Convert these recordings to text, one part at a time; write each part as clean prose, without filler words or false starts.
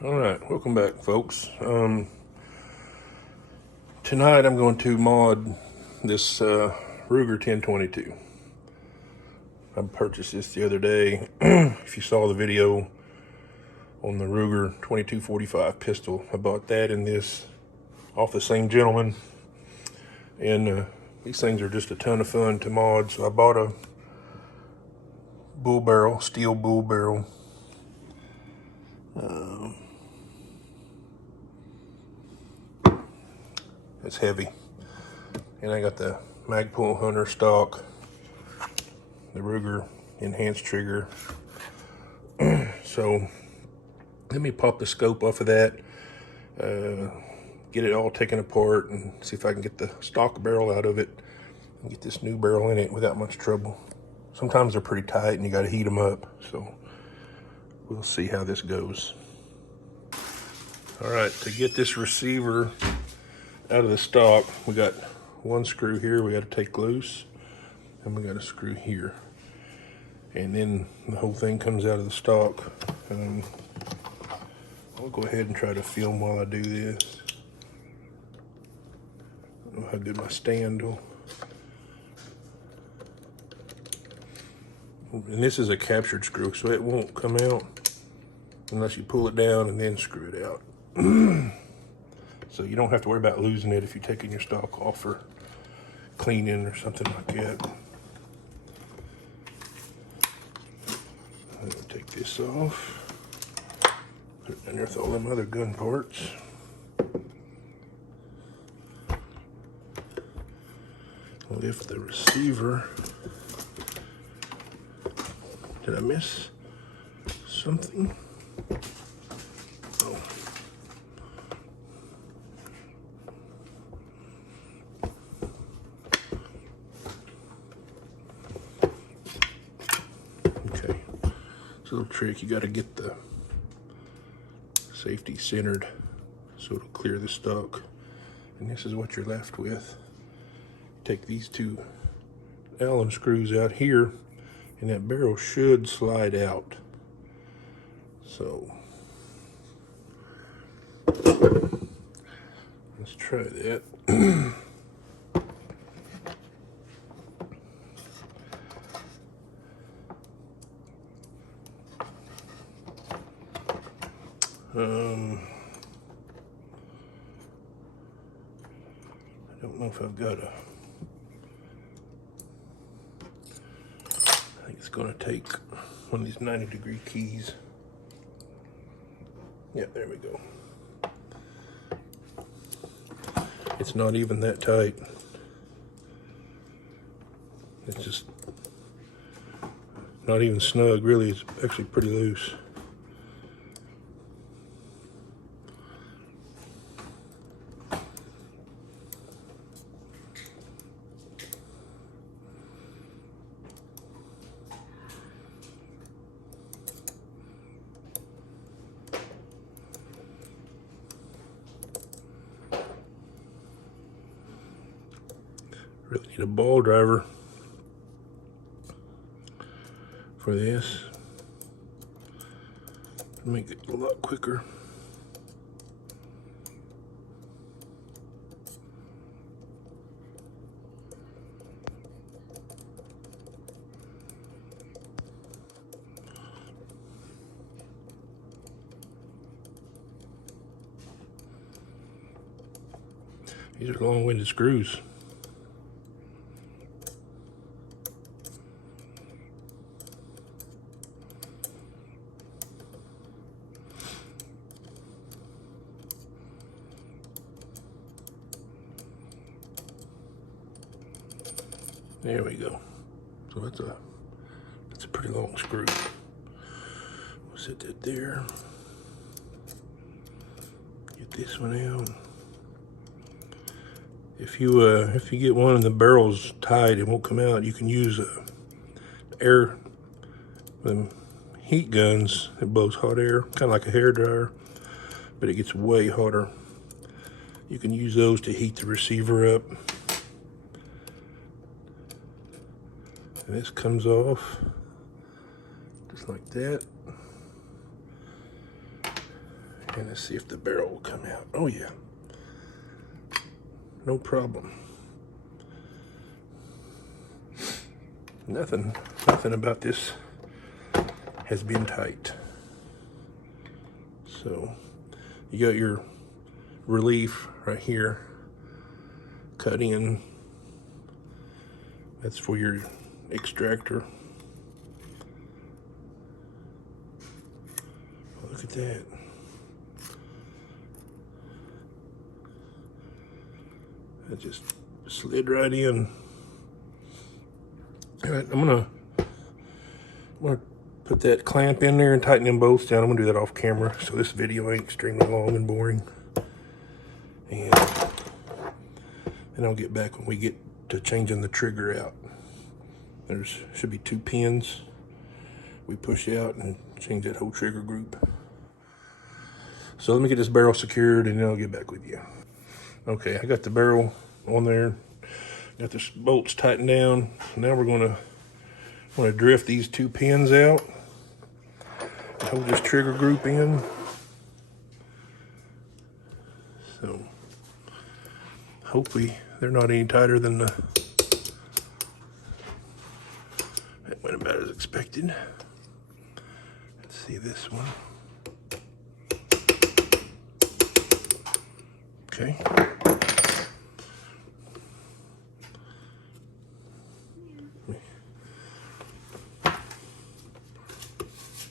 All right, welcome back, folks. Tonight I'm going to mod this Ruger 1022. I purchased this the other day. If you saw the video on the Ruger 2245 pistol, I bought that and this off the same gentleman. And these things are just a ton of fun to mod. So I bought a bull barrel, steel bull barrel. It's heavy. And I got the Magpul Hunter stock, the Ruger enhanced trigger. So let me pop the scope off of that, get it all taken apart and see if I can get the stock barrel out of it and get this new barrel in it without much trouble. Sometimes they're pretty tight and you got to heat them up, so we'll see how this goes. All right, to get this receiver out of the stock, we got one screw here we got to take loose, and we got a screw here, and then the whole thing comes out of the stock. I'll go ahead and try to film while I do this. I don't know how good my stand will. And this is a captured screw, so it won't come out unless you pull it down and then screw it out. So you don't have to worry about losing it if you're taking your stock off for cleaning or something like that. I'm gonna take this off, put it underneath all them other gun parts. Lift the receiver. Did I miss something? Oh. Okay, it's a little trick. You got to get the safety centered so it'll clear the stock. And this is what you're left with. Take these two Allen screws out here, and that barrel should slide out. So let's try that. I don't know if I've got a, I think it's gonna take one of these 90-degree keys. Yeah, there we go. It's not even that tight. It's just not even snug, really. It's actually pretty loose. Really need a ball driver for this to make it a lot quicker. These are long-winded screws. There we go. So that's a pretty long screw. We'll set that there. Get this one out. If you get one of the barrels tied, it won't come out. You can use heat guns that blows hot air, kind of like a hair dryer, but it gets way hotter. You can use those to heat the receiver up. And this comes off just like that. And let's see if the barrel will come out. Oh yeah, no problem. Nothing about this has been tight. So you got your relief right here cut in. That's for your extractor. Look at that. That just slid right in. All right, I'm gonna put that clamp in there and tighten them bolts down. I'm gonna do that off camera, so this video ain't extremely long and boring. And then I'll get back when we get to changing the trigger out. There's should be 2 pins we push out and change that whole trigger group. So let me get this barrel secured and then I'll get back with you. Okay, I got the barrel on there. Got the bolts tightened down. Now we're gonna drift these 2 pins out. Hold this trigger group in. So hopefully they're not any tighter than the. That went about as expected. Let's see this one. Okay.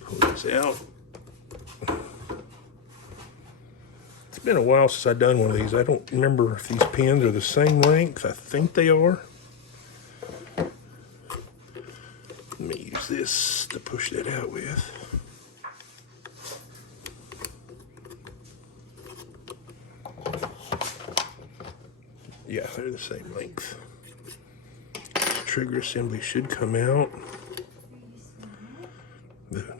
Pull this out. It's been a while since I've done one of these. I don't remember if these pins are the same length. I think they are. Let me use this to push that out with. Yeah, they're the same length. Trigger assembly should come out.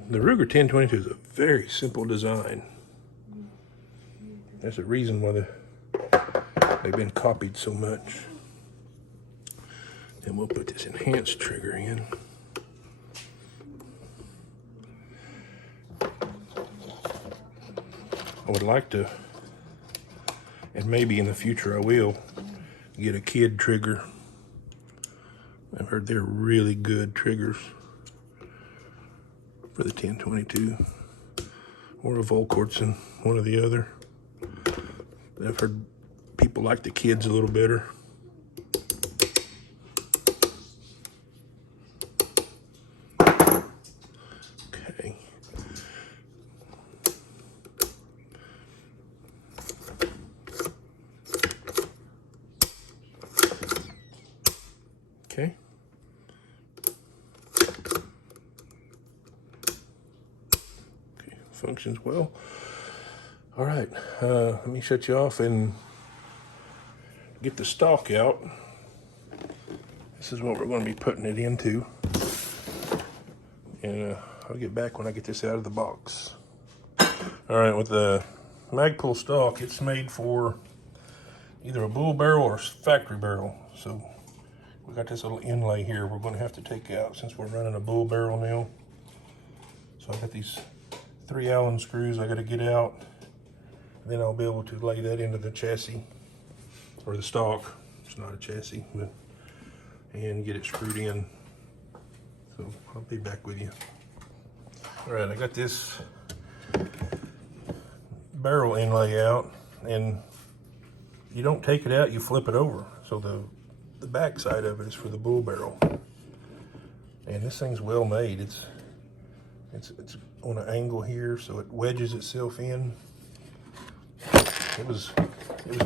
The Ruger 1022 is a very simple design. There's a reason why they've been copied so much. And we'll put this enhanced trigger in. I would like to, and maybe in the future I will, get a kid trigger. I've heard they're really good triggers for the 1022, or a Volquartsen, one or the other. But I've heard people like the kids a little better. Okay. Okay. Functions well. All right, let me shut you off and get the stock out. This is what we're going to be putting it into. And I'll get back when I get this out of the box. All right, with the Magpul stock, it's made for either a bull barrel or factory barrel. So we got this little inlay here we're going to have to take out since we're running a bull barrel now. So I got these 3 Allen screws I got to get out. Then I'll be able to lay that into the chassis, or the stock. It's not a chassis, but, and get it screwed in. So I'll be back with you. All right, I got this barrel inlay out, and you don't take it out, you flip it over. So the back side of it is for the bull barrel. And this thing's well made. It's on an angle here, so it wedges itself in. It was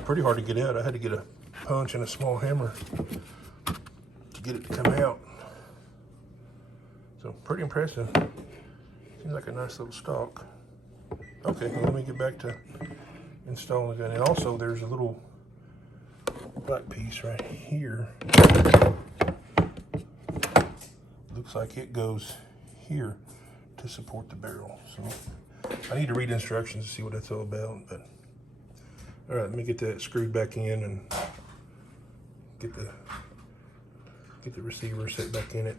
pretty hard to get out. I had to get a punch and a small hammer to get it to come out. So pretty impressive. Seems like a nice little stock. Okay, well, let me get back to installing it. And also there's a little black piece right here. Looks like it goes here to support the barrel. So I need to read instructions to see what that's all about. But all right, let me get that screwed back in and get the receiver set back in it.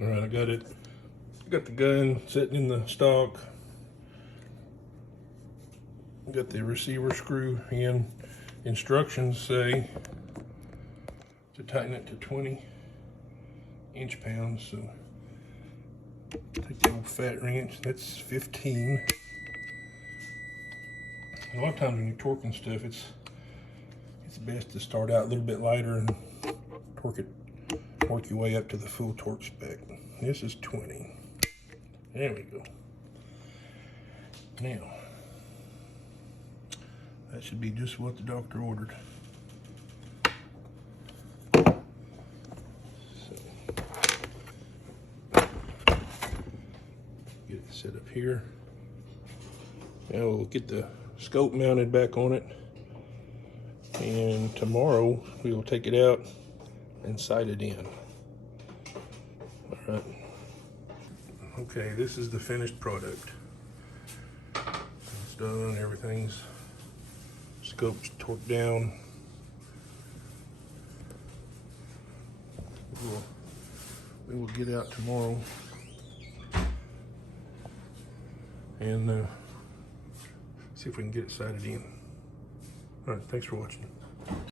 All right, I got it. I got the gun sitting in the stock. Got the receiver screw in. Instructions say to tighten it to 20 inch-pounds. So take the old fat wrench. That's 15. A lot of times when you're torquing stuff, it's best to start out a little bit lighter and work your way up to the full torque spec. This is 20. There we go. Now, that should be just what the doctor ordered. So, get it set up here. Now we'll get the scope mounted back on it. And tomorrow we will take it out and sight it in. All right. Okay, this is the finished product. It's done, everything's scope's torqued down. We will get out tomorrow and see if we can get it sighted in. All right, thanks for watching.